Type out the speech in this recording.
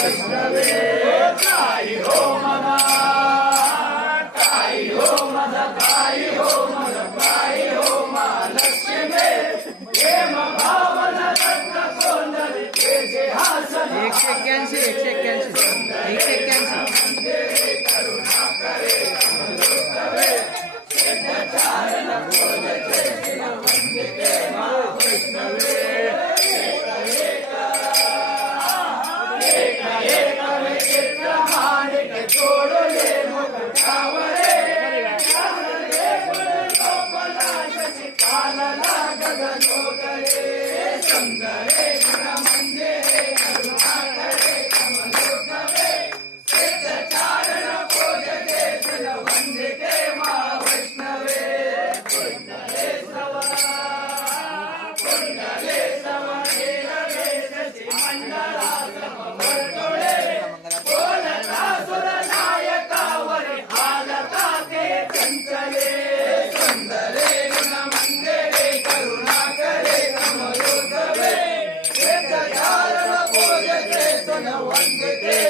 Krishna Krishna Vande Vande